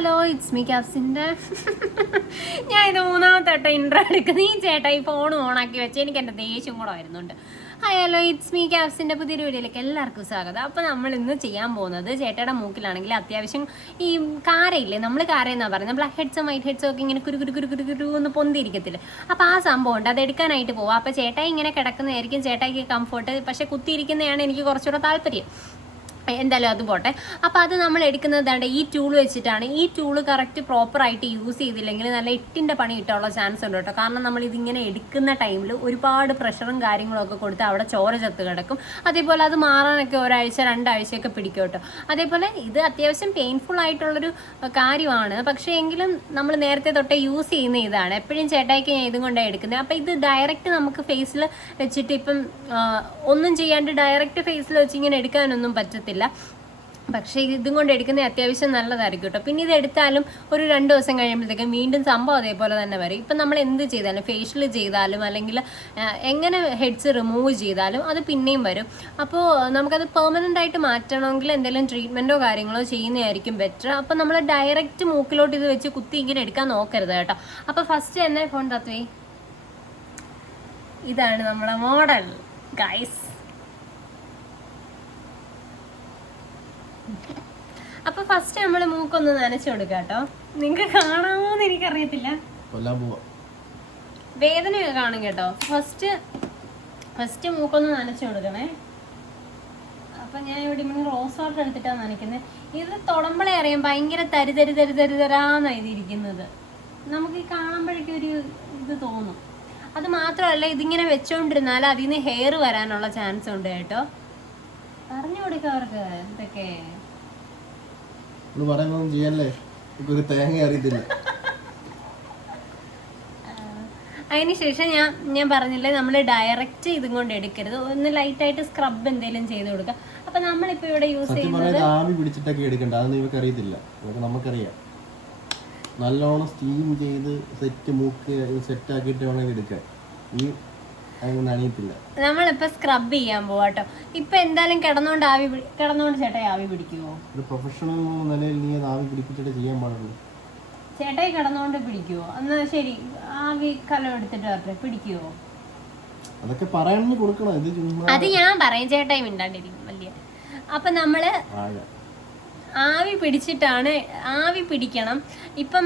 Hello it's me ക്യാപ്സിന്റെ ഞാൻ ഇത് മൂന്നാമത്തെ വട്ടം ഇൻട്രോ എടുക്കുന്നത് ഈ ചേട്ടാ ഈ ഫോൺ ഓണാക്കി വെച്ച് എനിക്ക് എന്റെ ദേഷ്യം കൂടെ വരുന്നുണ്ട്. ഹായ് ഹലോ ഇറ്റ്സ് മീ ക്യാപ്സിന്റെ പുതിയൊരു വീഡിയോയിലേക്ക് എല്ലാവർക്കും സ്വാഗതം. അപ്പോൾ നമ്മൾ ഇന്ന് ചെയ്യാൻ പോകുന്നത് ചേട്ടയുടെ മൂക്കിലാണെങ്കിൽ അത്യാവശ്യം ഈ കാരയില്ലേ? നമ്മൾ കാരയെന്നാണ് പറയുന്നത്. ബ്ലാക്ക് ഹെഡ്സും വൈറ്റ് ഹെഡ്സും ഒക്കെ ഇങ്ങനെ കുരു കുരു കുരു കുരു കുരു എന്ന് പൊന്തിയിരിക്കത്തില്ല? അപ്പോൾ ആ സംഭവം ഉണ്ട്. അത് എടുക്കാനായിട്ട് പോവാം. അപ്പോൾ ചേട്ടായി ഇങ്ങനെ കിടക്കുന്നതായിരിക്കും ചേട്ടായിക്ക് കംഫർട്ട് പക്ഷേ കുത്തിയിരിക്കുന്നതാണ് എനിക്ക് കുറച്ചുകൂടെ താല്പര്യം. എന്തായാലും അത് പോട്ടെ. അപ്പോൾ അത് നമ്മൾ എടുക്കുന്നത് വേണ്ട ഈ ടൂൾ വെച്ചിട്ടാണ്. ഈ ടൂൾ കറക്റ്റ് പ്രോപ്പറായിട്ട് യൂസ് ചെയ്തില്ലെങ്കിൽ നല്ല എട്ടിന്റെ പണി കിട്ടാനുള്ള ചാൻസ് ഉണ്ട് കേട്ടോ. കാരണം നമ്മൾ ഇതിങ്ങനെ എടുക്കുന്ന ടൈമിൽ ഒരുപാട് പ്രഷറും കാര്യങ്ങളും ഒക്കെ കൊടുത്ത് അവിടെ ചോര ചത്ത് കിടക്കും. അതേപോലെ അത് മാറാനൊക്കെ ഒരാഴ്ച രണ്ടാഴ്ചയൊക്കെ പിടിക്കും കേട്ടോ. അതേപോലെ ഇത് അത്യാവശ്യം പെയിൻഫുൾ ആയിട്ടുള്ളൊരു കാര്യമാണ്. പക്ഷേ എങ്കിലും നമ്മൾ നേരത്തെ തൊട്ടേ യൂസ് ചെയ്യുന്ന ഇതാണ്. എപ്പോഴും ചേട്ടായിക്ക് ഞാൻ ഇതും കൊണ്ടാണ് എടുക്കുന്നത് അപ്പോൾ ഇത് ഡയറക്റ്റ് നമുക്ക് ഫേസിൽ വെച്ചിട്ട് ഇപ്പം ഒന്നും ചെയ്യാണ്ട് ഡയറക്റ്റ് ഫേസിൽ വെച്ച് ഇങ്ങനെ എടുക്കാനൊന്നും പറ്റത്തില്ല. പക്ഷേ ഇതും കൊണ്ട് എടുക്കുന്നത് അത്യാവശ്യം നല്ലതായിരിക്കും കേട്ടോ. പിന്നെ ഇത് എടുത്താലും ഒരു രണ്ട് ദിവസം കഴിയുമ്പോഴത്തേക്കും വീണ്ടും സംഭവം അതേപോലെ തന്നെ വരും. ഇപ്പം നമ്മൾ എന്ത് ചെയ്താലും ഫേഷ്യൽ ചെയ്താലും അല്ലെങ്കിൽ എങ്ങനെ ഹെഡ്സ് റിമൂവ് ചെയ്താലും അത് പിന്നെയും വരും. അപ്പോൾ നമുക്കത് പെർമനന്റ് ആയിട്ട് മാറ്റണമെങ്കിൽ എന്തെങ്കിലും ട്രീറ്റ്മെന്റോ കാര്യങ്ങളോ ചെയ്യുന്നതായിരിക്കും ബെറ്റർ അപ്പോൾ നമ്മൾ ഡയറക്റ്റ് മൂക്കിലോട്ട് ഇത് വെച്ച് കുത്തി ഇങ്ങനെ എടുക്കാൻ നോക്കരുത് കേട്ടോ. അപ്പോൾ ഫസ്റ്റ് തന്നെ ഫോൺ തത്വേ. ഇതാണ് നമ്മുടെ മോഡൽ ഗൈസ് അപ്പൊ ഫസ്റ്റ് നമ്മൾ മൂക്കൊന്ന് നനച്ചു കൊടുക്കുക കേട്ടോ. നിങ്ങക്ക് കാണാമോന്ന് എനിക്കറിയത്തില്ല. വേദനയൊക്കെ കാണും കേട്ടോ. ഫസ്റ്റ് ഫസ്റ്റ് മൂക്കൊന്ന് നനച്ചു കൊടുക്കണേ. അപ്പൊ ഞാൻ ഇവിടെ ഇങ്ങനെ റോസ് വാട്ടർ എടുത്തിട്ടാണ് നനയ്ക്കുന്നത് ഇത് തുടമ്പളെ അറിയാം ഭയങ്കര തരി തരി തരി തരി തരാന്നാണ് ഇതിരിക്കുന്നത് നമുക്ക് ഈ കാണുമ്പോഴേക്കും ഒരു ഇത് തോന്നും. അത് മാത്രമല്ല ഇതിങ്ങനെ വെച്ചോണ്ടിരുന്നാൽ അതിൽ നിന്ന് ഹെയർ വരാനുള്ള ചാൻസ് ഉണ്ട് കേട്ടോ. പറഞ്ഞു കൊടുക്കാം അവർക്ക് ഇതൊക്കെ നമ്മൾ പറയാനൊന്നും ചെയ്യല്ലേ ഒരു തേങ്ങ അറിയത്തില്ല. അതിനുശേഷം ഞാൻ ഞാൻ പറഞ്ഞില്ലേ നമ്മൾ ഡയറക്റ്റ് ഇതും കൊണ്ട് എടുക്കരുത്. ഒന്ന് ലൈറ്റ് ആയിട്ട് സ്ക്രബ് എന്തെങ്കിലും ചെയ്ത് കൊടുക്കുക. അപ്പൊ നമ്മളിപ്പോ ഇവിടെ യൂസ് ചെയ്യുന്നത് ആവി പിടിച്ചിട്ടൊക്കെ എടുക്കണ്ട. അത് നിങ്ങൾക്ക് അറിയത്തില്ല. നമുക്കറിയാം. നല്ലോണം സ്റ്റീം ചെയ്ത് സെറ്റ് മൂക്ക് സെറ്റ് ആക്കിയിട്ട് വേണം എടുക്കാൻ ഈ നമ്മളിപ്പോ സ്ക്രബ് ചെയ്യാൻ പോവാട്ടോ. ഇപ്പൊ എന്തായാലും കിടന്നോണ്ട് ആവി കിടന്നോണ്ട് ചേട്ടായി ആവി പിടിക്കുവോ? ഒരു പ്രൊഫഷണൽ എന്ന നിലയിൽ നീ ആവി പിടിപ്പിച്ചിട്ട് ചെയ്യാൻ പാടുള്ളൂ. ചേട്ടായി കിടന്നോണ്ട് പിടിക്കുവോ? എന്നാ ശരി ആവി കലം എടുത്തിട്ട് വരട്ടെ പിടിക്കുവോ? അതൊക്കെ പറയണമെന്ന് കൊടുക്കണം ഇത് അത് ഞാൻ പറയും ചേട്ടായി മിണ്ടാണ്ടിരിക്കും വലിയ. അപ്പൊ നമ്മൾ ആവി പിടിച്ചിട്ടാണ് ആവി പിടിക്കണം. ഇപ്പം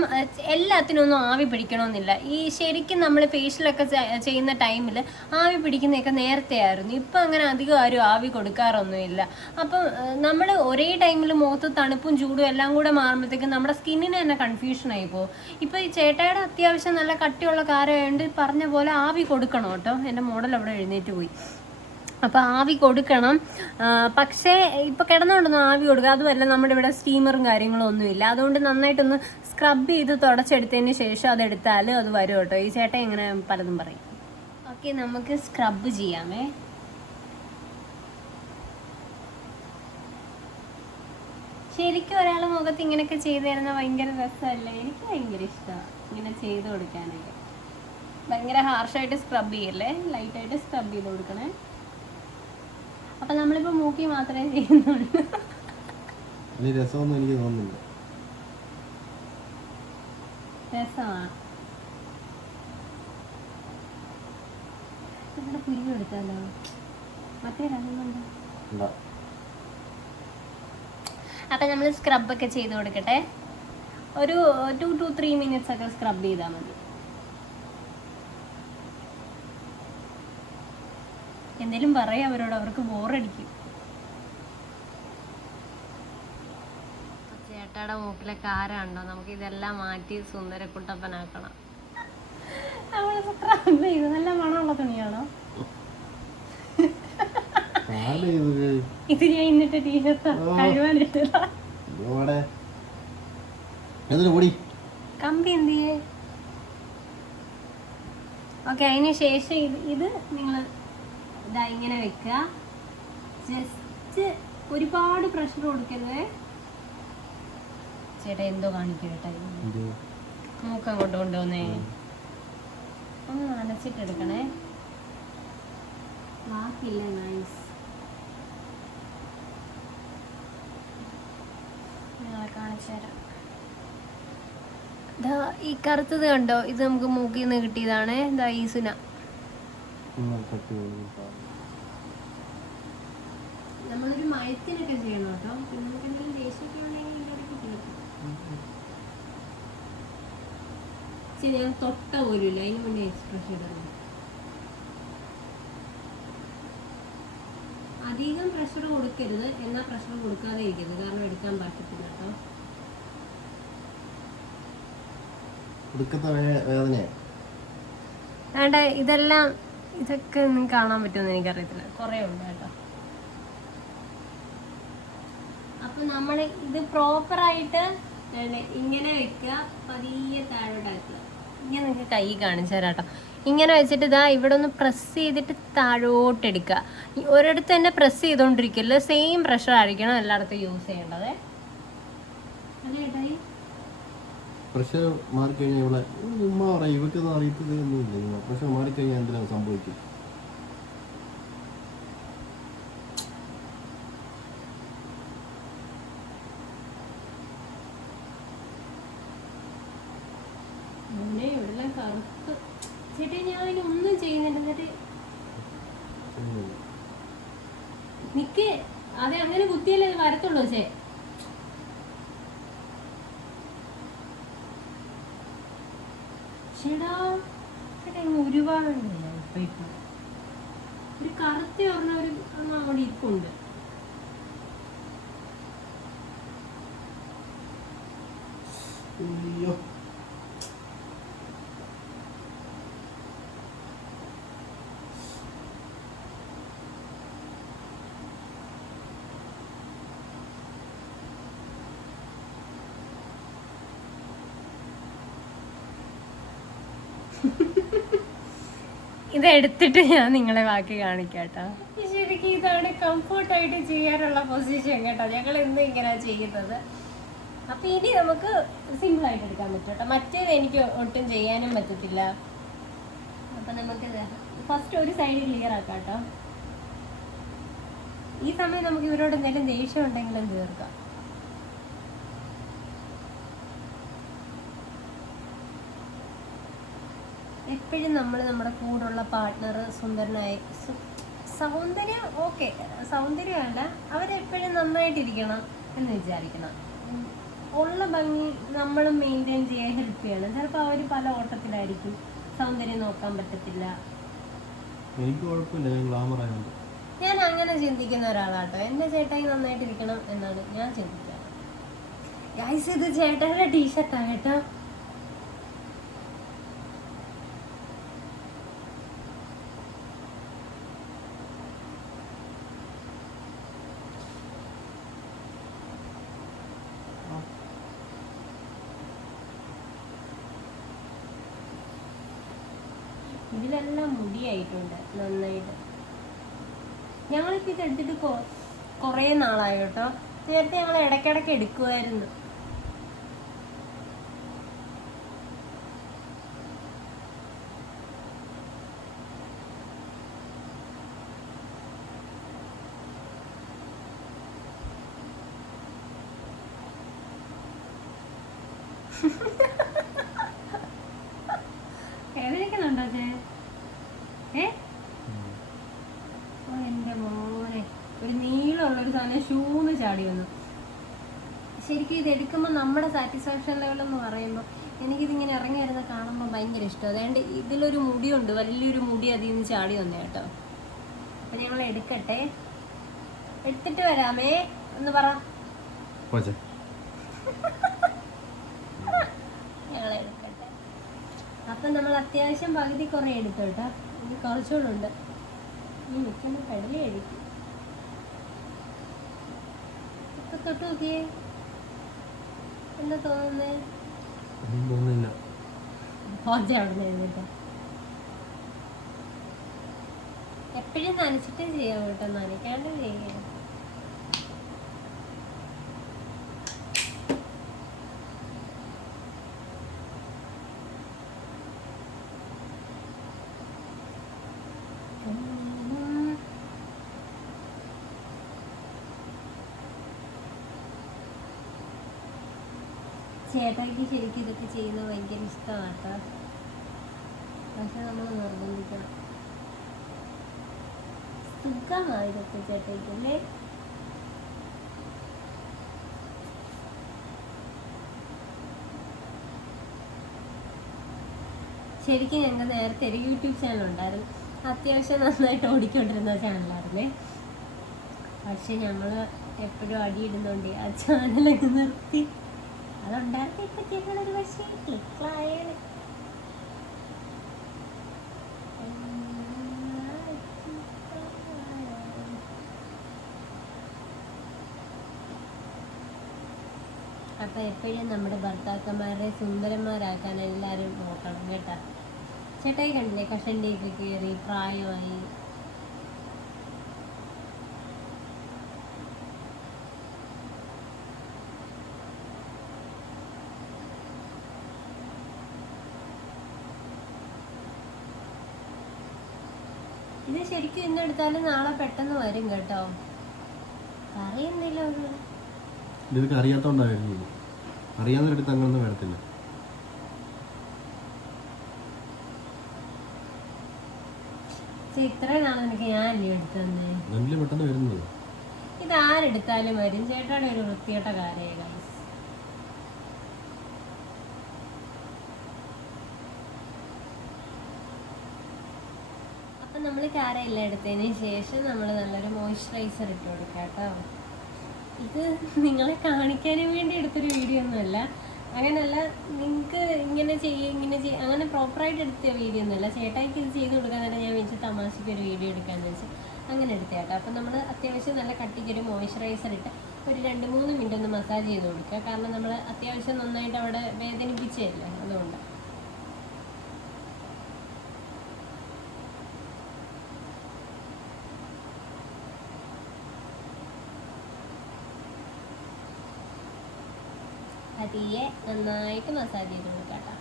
എല്ലാത്തിനൊന്നും ആവി പിടിക്കണമെന്നില്ല. ഈ ശരിക്കും നമ്മൾ ഫേഷ്യലൊക്കെ ചെയ്യുന്ന ടൈമിൽ ആവി പിടിക്കുന്നതൊക്കെ നേരത്തെ ആയിരുന്നു. ഇപ്പം അങ്ങനെ അധികം ആരും ആവി കൊടുക്കാറൊന്നുമില്ല. അപ്പം നമ്മൾ ഒരേ ടൈമിൽ മുഖത്ത് തണുപ്പും ചൂടും എല്ലാം കൂടെ മാറുമ്പോഴത്തേക്കും നമ്മുടെ സ്കിന്നിന് തന്നെ കൺഫ്യൂഷനായി പോകും. ഇപ്പം ഈ ചേട്ടായുടെ അത്യാവശ്യം നല്ല കട്ടിയുള്ള കാരമായതുകൊണ്ട് പറഞ്ഞ പോലെ ആവി കൊടുക്കണം കേട്ടോ. എന്റെ മോഡൽ അവിടെ എഴുന്നേറ്റ് പോയി. അപ്പോൾ ആവി കൊടുക്കണം. പക്ഷേ ഇപ്പോൾ കിടന്നുകൊണ്ടൊന്നും ആവി കൊടുക്കുക. അതുമല്ല നമ്മുടെ ഇവിടെ സ്റ്റീമറും കാര്യങ്ങളും ഒന്നുമില്ല. അതുകൊണ്ട് നന്നായിട്ടൊന്ന് സ്ക്രബ് ചെയ്ത് തുടച്ചെടുത്തതിന് ശേഷം അതെടുത്താൽ അത് വരും കേട്ടോ. ഈ ചേട്ടൻ ഇങ്ങനെ പലതും പറയും. ഓക്കെ നമുക്ക് സ്ക്രബ് ചെയ്യാമേ. ശരിക്കും ഒരാൾ മുഖത്ത് ഇങ്ങനെയൊക്കെ ചെയ്തു തരുന്ന ഭയങ്കര രസമല്ലേ? എനിക്ക് ഭയങ്കര ഇഷ്ടമാണ് ഇങ്ങനെ ചെയ്ത് കൊടുക്കാനൊക്കെ. ഭയങ്കര ഹാർഷായിട്ട് സ്ക്രബ് ചെയ്യല്ലേ? ലൈറ്റായിട്ട് സ്ക്രബ് ചെയ്ത് കൊടുക്കണേ. അപ്പൊ നമ്മളിപ്പോ മൂക്കി മാത്രമേ ചെയ്യുന്നുള്ളൂ. രസമൊന്നും എനിക്ക് തോന്നുന്നില്ല. രസമാണ് ഇവിടെ കുരുവി എടുത്താലോ? മറ്റേ ഉണ്ടാ? അപ്പൊ നമ്മൾ സ്ക്രബ് ഒക്കെ ചെയ്ത് കൊടുക്കട്ടെ. ഒരു ടു ടു ത്രീ മിനിറ്റ്സ് ഒക്കെ സ്ക്രബ് ചെയ്താൽ മതി. എന്തേലും പറയാം അവരോട് അവർക്ക് ബോറടിക്കും. ചേട്ടയുടെ മൂക്കിലെ കാരാണ്ടോ നമുക്ക് ഇതെല്ലാം മാറ്റി സുന്ദരക്കുട്ടപ്പനാക്കണം. നല്ല മണമുള്ള തുണിയാണോ? ഇത് ഞാൻ ഇന്നിട്ട് ടീഷർട്ട് കൂടി കമ്പി എന്ത് ചെയ്യേ ഓക്കെ അതിന് ശേഷം ഇത് ഇത് നിങ്ങൾ ഇതാ ഇങ്ങനെ വെക്കുക. ജസ്റ്റ് ഒരുപാട് പ്രഷർ കൊടുക്കരുത്. ചേട്ടാ എന്തോ കാണിക്കട്ടെ മൂക്ക് അങ്ങോട്ട് കൊണ്ടുവന്നേ. ഒന്ന് നനച്ചിട്ടെടുക്കണേ വാക്കില്ല നൈസ് നിങ്ങളെ കാണിച്ചു തരാം. ഈ കറുത്തത് കണ്ടോ? ഇത് നമുക്ക് മൂക്കിൽ നിന്ന് കിട്ടിയതാണ്. ദാ ഈ സുന നമ്മളൊരു മയത്തിനൊക്കെ ചെയ്യണം കേട്ടോ. പിന്നെ നമുക്ക് എന്തെങ്കിലും ദേഷ്യമൊക്കെ ഉണ്ടെങ്കിൽ ഇതിനിടയ്ക്ക് തീർക്കും പക്ഷെ ഞാൻ തൊട്ട പോലുമില്ല. അതിന് മുന്നേ എക്സ്പ്രഷൻ ഇടുന്നു അധികം പ്രഷർ കൊടുക്കരുത്. എന്നാ പ്രഷർ കൊടുക്കാതെ ഇരിക്കരുത്. കാരണം എടുക്കാൻ പറ്റത്തില്ല കേട്ടോ. വേദന വേണ്ട ഇതെല്ലാം ഇതൊക്കെ ഒന്നും കാണാൻ പറ്റുമെന്ന് എനിക്കറിയത്തില്ല. കുറേ ഉണ്ട് കേട്ടോ. അപ്പൊ നമ്മൾ ഇത് പ്രോപ്പർ ആയിട്ട് ഇങ്ങനെ വെക്കുക. പതിയെ താഴോട്ടാക്കുക ഇങ്ങനെ നിങ്ങൾക്ക് കൈ കാണിച്ചു തരാം കേട്ടോ. ഇങ്ങനെ വെച്ചിട്ട് ഇതാ ഇവിടെ ഒന്ന് പ്രസ് ചെയ്തിട്ട് താഴോട്ട് എടുക്കുക. ഒരിടത്ത് തന്നെ പ്രസ് ചെയ്തുകൊണ്ടിരിക്കില്ല സെയിം പ്രഷർ ആയിരിക്കണം എല്ലായിടത്തും യൂസ് ചെയ്യേണ്ടത്. അതെ. പ്രഷർ മാറിക്കഴിഞ്ഞാൽ ഇവിടെ ഉമ്മ പറയാം ഇവക്കൊന്നും അറിയത്തില്ല പ്രഷർ മാറിക്കഴിഞ്ഞാൽ എന്തിനാണ് സംഭവിക്കും? ചേട്ടാ ഞാൻ ചെയ്യുന്നില്ല. നിക്ക് അതെ അങ്ങനെ കുത്തിയല്ലേ വരത്തുള്ളൂ ചേ. ചേടാ ചേട്ടാ ഒരുപാട് ഇപ്പൊ ഇപ്പൊ? ഒരു കറുത്ത പറഞ്ഞ ഒരു അവിടെ ഇരിപ്പുണ്ട്. അയ്യോ. ഇത് എടുത്തിട്ട് ഞാൻ നിങ്ങളെ ബാക്കി കാണിക്കാട്ടോ. ശരിക്കും ഇതാണ് കംഫർട്ടായിട്ട് ചെയ്യാനുള്ള പൊസിഷൻ കേട്ടോ. ഞങ്ങൾ ഇന്ന് ഇങ്ങനെ ചെയ്യുന്നത്. അപ്പൊ ഇനി നമുക്ക് സിമ്പിൾ ആയിട്ട് എടുക്കാൻ പറ്റും മറ്റേത് എനിക്ക് ഒട്ടും ചെയ്യാനും പറ്റത്തില്ല. അപ്പൊ നമുക്ക് ഫസ്റ്റ് ഒരു സൈഡ് ക്ലിയർ ആക്കാം ഈ സമയം നമുക്ക് ഇവരോട് എന്തെങ്കിലും ദേഷ്യം ഉണ്ടെങ്കിലും തീർക്കാം. എപ്പോഴും നമ്മൾ നമ്മുടെ കൂടുള്ള പാർട്ട്ണർ സുന്ദരനായി സൗന്ദര്യം ഓക്കെ സൗന്ദര്യമല്ല അവരെപ്പോഴും നന്നായിട്ടിരിക്കണം എന്ന് വിചാരിക്കണം. ഉള്ള ഭംഗി നമ്മൾ മെയിന്റെയിൻ ചെയ്യാൻ ഹെൽപ്പ് ചെയ്യണം. ചിലപ്പോൾ അവർ പല ഓട്ടത്തിലായിരിക്കും സൗന്ദര്യം നോക്കാൻ പറ്റത്തില്ല. എനിക്ക് കുഴപ്പമില്ല ഞാൻ ഗ്ലാമർ ആയതുകൊണ്ട് ഞാൻ അങ്ങനെ ചിന്തിക്കുന്ന ഒരാളാട്ടോ. എന്റെ ചേട്ടായി നന്നായിട്ടിരിക്കണം എന്നാണ് ഞാൻ ചിന്തിക്കുക ഗൈസ് ഇത് ചേട്ടായുടെ ടീഷർട്ടാണ് കേട്ടോ. ഇതിലെല്ലാം മുടിയായിട്ടുണ്ട് നന്നായിട്ട്. ഞങ്ങളിപ്പോൾ ഇത് എടുത്തിട്ട് കുറേ നാളായി കേട്ടോ. നേരത്തെ ഞങ്ങൾ ഇടയ്ക്കിടയ്ക്ക് എടുക്കുമായിരുന്നു വേദനിക്കുന്നുണ്ടോ ചേ ഏ ഓ എന്റെ മോനെ ഒരു നീളമുള്ള ഒരു സാധനം ഷൂന്ന് ചാടി വന്നു ശരിക്കും ഇത് എടുക്കുമ്പോൾ നമ്മുടെ സാറ്റിസ്ഫാക്ഷൻ ലെവൽ എന്ന് പറയുമ്പോൾ എനിക്കിതിങ്ങനെ ഇറങ്ങി വരുന്ന കാണുമ്പോൾ ഭയങ്കര ഇഷ്ടം. അതുകൊണ്ട് ഇതിലൊരു മുടിയുണ്ട്. വലിയൊരു മുടി അതിൽ നിന്ന് ചാടി വന്നേ കേട്ടോ. അപ്പം ഞങ്ങൾ എടുക്കട്ടെ. എടുത്തിട്ട് വരാമേ. എന്ന് പറ. ഞങ്ങൾ എടുക്കട്ടെ. അപ്പം നമ്മൾ അത്യാവശ്യം പകുതി കുറേ എടുത്തു കേട്ടോ. ഇത് കുറച്ചുകൂടെ ഉണ്ട്. ഈ മിക്കുന്ന കടലേ എടുക്കും ഇപ്പൊ തൊട്ട് നോക്കിയേ. എന്താ തോന്നുന്നത് എപ്പോഴും നനച്ചിട്ടേ ചെയ്യാം കേട്ടോ. നനയ്ക്കാണ്ട് ചെയ്യാം. ചേട്ടായിക്ക് ശരിക്കും ഇതൊക്കെ ചെയ്യുന്നത് ഭയങ്കര ഇഷ്ടമാട്ടോ. പക്ഷെ നമ്മൾ നിർബന്ധിക്കണം. സുഖമാണ് ഇതൊക്കെ ചേട്ടായിക്ക് അല്ലേ? ശരിക്കും ഞങ്ങൾക്ക് നേരത്തെ ഒരു യൂട്യൂബ് ചാനൽ ഉണ്ടായിരുന്നു. അത്യാവശ്യം നന്നായിട്ട് ഓടിക്കൊണ്ടിരുന്ന ചാനലായിരുന്നേ പക്ഷെ ഞങ്ങൾ എപ്പോഴും അടിയിടുന്നുണ്ട് ആ ചാനലൊക്കെ നിർത്തി. അപ്പൊ എപ്പോഴും നമ്മുടെ ഭർത്താക്കന്മാരെ സുന്ദരന്മാരാക്കാൻ എല്ലാരും നോക്കണം കേട്ടാ. ചേട്ടായി കണ്ടില്ലേ കഷണ്ടിയൊക്കെ കയറി പ്രായമായി ഇത് ശരിക്കും ഇന്നെടുത്താലും നാളെ പെട്ടെന്ന് വരും കേട്ടോ. അറിയുന്നില്ല ഒന്നും. ഇതൊക്കെ അറിയാത്തോണ്ടാ വരുന്നത് അറിയാവുന്നവരടുത്ത് അങ്ങനൊന്നും വരത്തില്ല. ഇത്രയും നാൾ എനിക്ക് ഞാനല്ലേ എടുത്തു തന്നെ നല്ല പെട്ടെന്ന് വരുന്നത്. ഇത് ആരെടുത്താലും വരും. ചേട്ടാടെ ഒരു വൃത്തികെട്ട കാര്യമായി ഗൈസ് അപ്പം നമ്മൾ കാരയെല്ലാം എടുത്തതിന് ശേഷം നമ്മൾ നല്ലൊരു മോയ്സ്ചറൈസർ ഇട്ട് കൊടുക്കാം കേട്ടോ. ഇത് നിങ്ങളെ കാണിക്കാനും വേണ്ടി എടുത്തൊരു വീഡിയോ ഒന്നുമല്ല അങ്ങനല്ല നിങ്ങൾക്ക് ഇങ്ങനെ ചെയ്യുക ഇങ്ങനെ ചെയ്യുക അങ്ങനെ പ്രോപ്പറായിട്ട് എടുത്ത വീഡിയോ ഒന്നുമല്ല ചേട്ടായിക്ക് ഇത് ചെയ്ത് കൊടുക്കാൻ തന്നെ ഞാൻ വെച്ച് തമാശയ്ക്ക് ഒരു വീഡിയോ എടുക്കാമെന്ന് വെച്ച് അങ്ങനെ എടുത്ത കേട്ടോ. അപ്പം നമ്മൾ അത്യാവശ്യം നല്ല കട്ടിക്ക് ഒരു മോയ്സ്ചറൈസർ ഇട്ട് ഒരു രണ്ട് മൂന്ന് മിനിറ്റ് ഒന്ന് മസാജ് ചെയ്ത് കൊടുക്കുക. കാരണം നമ്മൾ അത്യാവശ്യം നന്നായിട്ട് അവിടെ വേദനിപ്പിച്ചതല്ലേ അതുകൊണ്ട്. പതിയെ നന്നായിട്ട് മസാജ് ചെയ്ത് കൊടുക്കാം കേട്ടോ.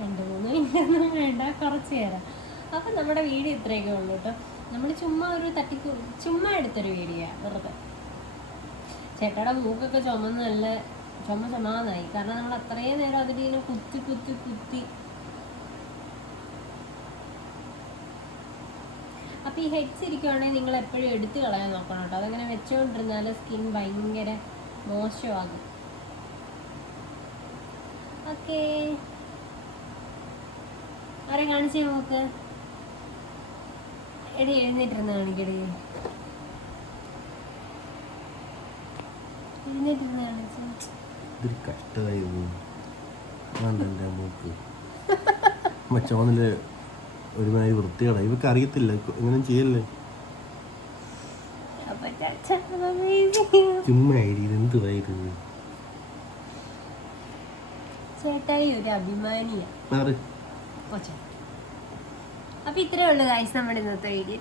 രണ്ട് മൂന്ന് മിനിറ്റ് ഒന്നും വേണ്ട കുറച്ച് നേരം. അപ്പം നമ്മുടെ വീഡിയോ ഇത്രയൊക്കെ ഉള്ളൂ കേട്ടോ. നമ്മൾ ചുമ്മാ ഒരു തട്ടി ചുമ്മാ എടുത്തൊരു വീഡിയോ വെറുതെ. ചേട്ടയുടെ മൂക്കൊക്കെ ചുമന്ന് നല്ല ചുമ ചുമന്നായി. കാരണം നമ്മൾ അത്രയും നേരം അതിലിങ്ങനെ കുത്തി കുത്തി കുത്തി ഈ ഹെഡ്സ് ഇരിക്കുവാണെങ്കിൽ നിങ്ങൾ എപ്പോഴും എടുത്ത് കളയാൻ നോക്കണം കേട്ടോ. അതങ്ങനെ വെച്ചുകൊണ്ടിരുന്നാൽ സ്കിൻ ഭയങ്കര മോശമാകും. ഓക്കേ ആരെ കാണിച്ചു നോക്ക് എടി എഴുന്നേറ്റിരുന്ന് കാണിക്കടി. എഴുന്നേറ്റിരുന്ന് കാണിച്ചു. കഷ്ടമായി മൂക്ക് മച്ചോന്നിൽ ഒരുമാതിരി വൃത്തികേടാ. ഇവർക്ക് അറിയത്തില്ല. ഇങ്ങനെ ചെയ്യല്ലേ? ചുമ്മായിരിക്കും എന്തുവായിരുന്നു ചേട്ടായി ഒരു അഭിമാനിയാ. അപ്പൊ ഇത്രേ ഉള്ളൂ ഗായ്സ് നമ്മുടെ ഇന്നത്തെ വീഡിയോ